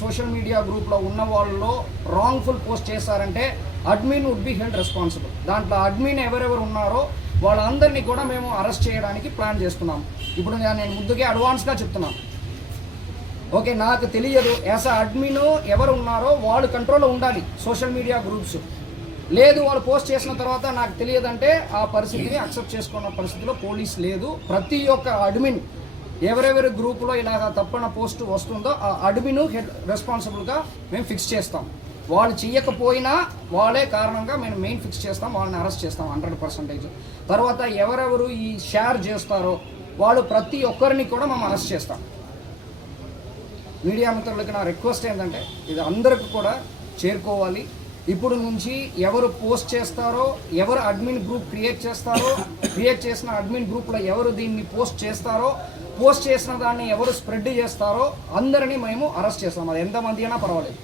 Social media గ్రూప్లో ఉన్న వాళ్ళలో రాంగ్ఫుల్ పోస్ట్ చేశారంటే admin would be held responsible. దాంట్లో అడ్మిన్ ఎవరెవరు ఉన్నారో వాళ్ళందరినీ కూడా మేము అరెస్ట్ చేయడానికి ప్లాన్ చేస్తున్నాం. ఇప్పుడు నేను ముందుకే అడ్వాన్స్గా చెప్తున్నాను. ఓకే, నాకు తెలియదు యాజ్ అడ్మిన్ ఎవరు ఉన్నారో వాళ్ళు కంట్రోల్లో ఉండాలి సోషల్ మీడియా గ్రూప్స్. లేదు వాళ్ళు పోస్ట్ చేసిన తర్వాత నాకు తెలియదంటే ఆ పరిస్థితిని అక్సెప్ట్ చేసుకున్న పరిస్థితిలో పోలీస్ లేదు. ప్రతి ఒక్క అడ్మిన్ ఎవరెవరి గ్రూపులో ఇలాగ తప్పన పోస్ట్ వస్తుందో ఆ అడ్మిన్ హెడ్ రెస్పాన్సిబుల్గా మేము ఫిక్స్ చేస్తాం. వాళ్ళు చేయకపోయినా వాళ్ళే కారణంగా మేము మెయిన్ ఫిక్స్ చేస్తాం, వాళ్ళని అరెస్ట్ చేస్తాం 100%. తర్వాత ఎవరెవరు ఈ షేర్ చేస్తారో వాళ్ళు ప్రతి ఒక్కరిని కూడా మేము అరెస్ట్ చేస్తాం. మీడియా మిత్రులకి నా రిక్వెస్ట్ ఏంటంటే ఇది అందరికి కూడా చేరుకోవాలి. ఇప్పుడు నుంచి ఎవరు పోస్ట్ చేస్తారో, ఎవరు అడ్మిన్ గ్రూప్ క్రియేట్ చేసిన అడ్మిన్ గ్రూప్లో ఎవరు దీన్ని పోస్ట్ చేసిన దాన్ని ఎవరు స్ప్రెడ్ చేస్తారో అందరినీ మేము అరెస్ట్ చేస్తాం. అది ఎంతమంది అయినా పర్వాలేదు.